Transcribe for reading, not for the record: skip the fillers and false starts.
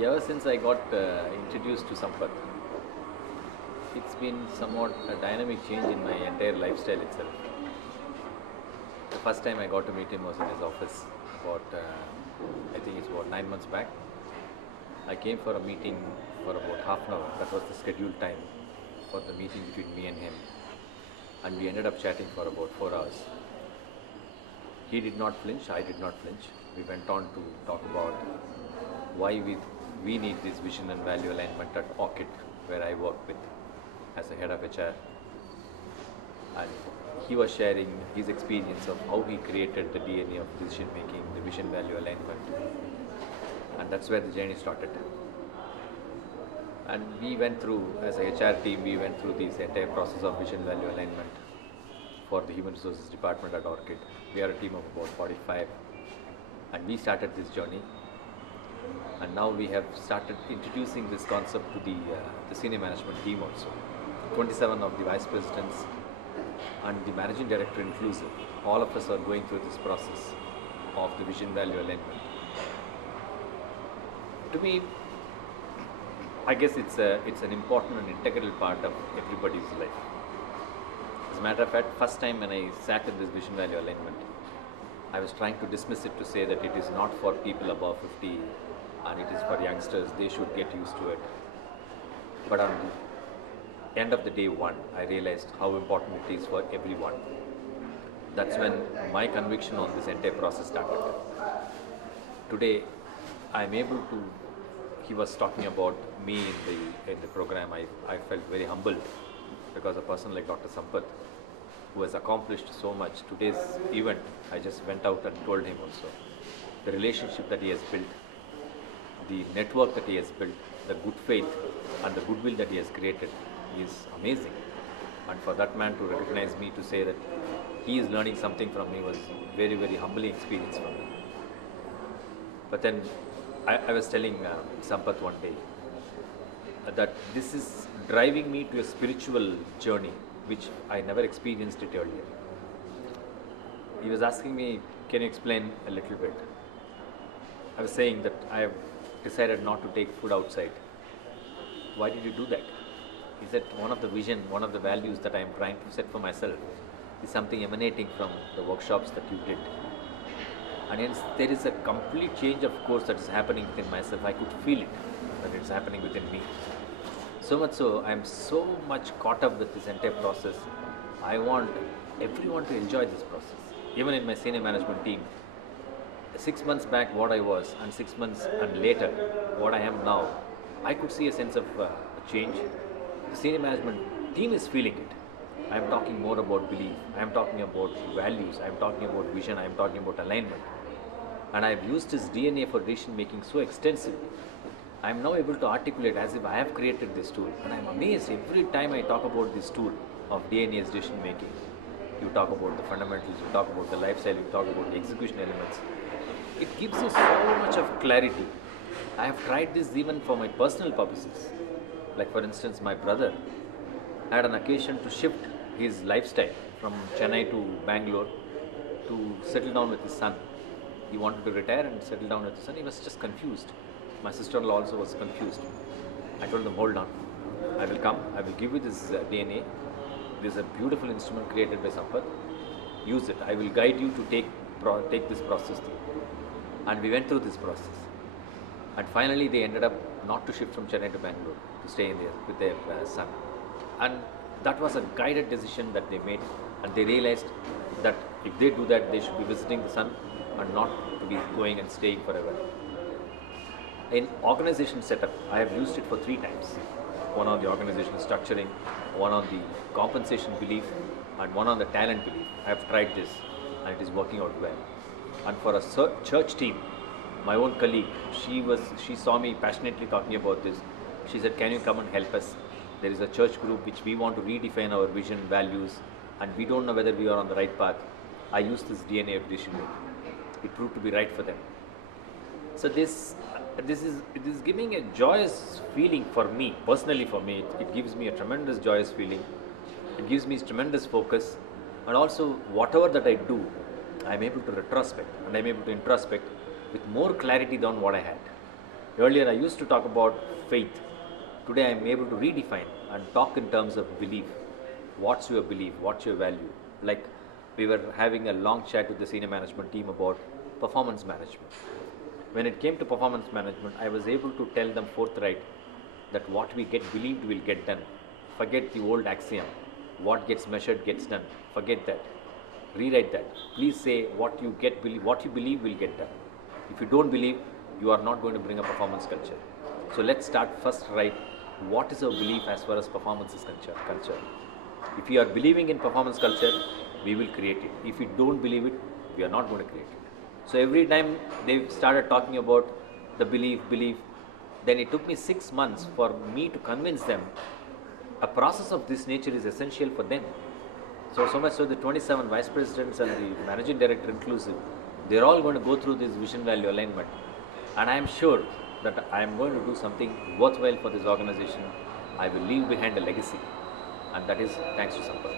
Ever since I got introduced to Sampath, it's been somewhat a dynamic change in my entire lifestyle itself. The first time I got to meet him was in his office I think it's about 9 months back. I came for a meeting for about half an hour. That was the scheduled time for the meeting between me and him. And we ended up chatting for about 4 hours. He did not flinch, I did not flinch. We went on to talk about why we need this vision and value alignment at Orchid, where I work with as a head of HR. And he was sharing his experience of how he created the DNA of decision making, the vision value alignment. And that's where the journey started. And we went through, as a HR team, we went through this entire process of vision value alignment for the human resources department at Orchid. We are a team of about 45, and we started this journey. And now we have started introducing this concept to the senior management team also. 27 of the vice presidents and the managing director inclusive, all of us are going through this process of the vision value alignment. To me, I guess it's an important and integral part of everybody's life. As a matter of fact, first time when I sat in this vision value alignment, I was trying to dismiss it to say that it is not for people above 50 and it is for youngsters, they should get used to it. But on the end of the day one, I realized how important it is for everyone. That's when my conviction on this entire process started. Today, I'm able to, he was talking about me in the program. I felt very humbled because a person like Dr. Sampath, who has accomplished so much, today's event, I just went out and told him also, the relationship that he has built, the network that he has built, the good faith and the goodwill that he has created is amazing. And for that man to recognize me, to say that he is learning something from me, was very, very humbling experience for me. But then I was telling Sampath one day that this is driving me to a spiritual journey which I never experienced it earlier. He was asking me, can you explain a little bit? I was saying that I have decided not to take food outside. Why did you do that? He said, one of the vision, one of the values that I am trying to set for myself is something emanating from the workshops that you did. And hence there is a complete change of course that is happening within myself. I could feel it, that it's happening within me. So much so, I am so much caught up with this entire process. I want everyone to enjoy this process. Even in my senior management team, 6 months back what I was and 6 months and later what I am now, I could see a sense of change. The senior management team is feeling it. I am talking more about belief, I am talking about values, I am talking about vision, I am talking about alignment. And I have used this DNA for decision making so extensively. I am now able to articulate as if I have created this tool. And I am amazed every time I talk about this tool of DNA as decision making. You talk about the fundamentals, you talk about the lifestyle, you talk about the execution elements. It gives you so much of clarity. I have tried this even for my personal purposes. Like for instance, my brother had an occasion to shift his lifestyle from Chennai to Bangalore to settle down with his son. He wanted to retire and settle down with his son. He was just confused. My sister-in-law also was confused. I told them, hold on. I will come. I will give you this DNA. This is a beautiful instrument created by Sampath. Use it. I will guide you to take this process through. And we went through this process. And finally, they ended up not to shift from Chennai to Bangalore, to stay in there with their son. And that was a guided decision that they made. And they realized that if they do that, they should be visiting the son and not to be going and staying forever. In organization setup, I have used it for 3 times. One on the organizational structuring, one on the compensation belief, and one on the talent belief. I have tried this and it is working out well. And for a church team, my own colleague, she saw me passionately talking about this. She said, can you come and help us? There is a church group which we want to redefine our vision, values, and we don't know whether we are on the right path. I used this DNA of decision making. It proved to be right for them. So this is giving a joyous feeling for me, personally for me. It gives me a tremendous joyous feeling. It gives me tremendous focus. And also whatever that I do, I am able to retrospect and I am able to introspect with more clarity than what I had. Earlier, I used to talk about faith. Today, I am able to redefine and talk in terms of belief. What's your belief? What's your value? Like, we were having a long chat with the senior management team about performance management. When it came to performance management, I was able to tell them forthright that what we get believed will get done. Forget the old axiom. What gets measured gets done. Forget that. Rewrite that. Please say what you what you believe will get done. If you don't believe, you are not going to bring a performance culture. So let's start first right. What is our belief as far as performance is concerned? If you are believing in performance culture, we will create it. If you don't believe it, we are not going to create it. So every time they started talking about the belief, then it took me 6 months for me to convince them a process of this nature is essential for them. So much so the 27 vice presidents and the managing director inclusive, they're all going to go through this vision value alignment. And I am sure that I am going to do something worthwhile for this organization. I will leave behind a legacy. And that is thanks to Sampath.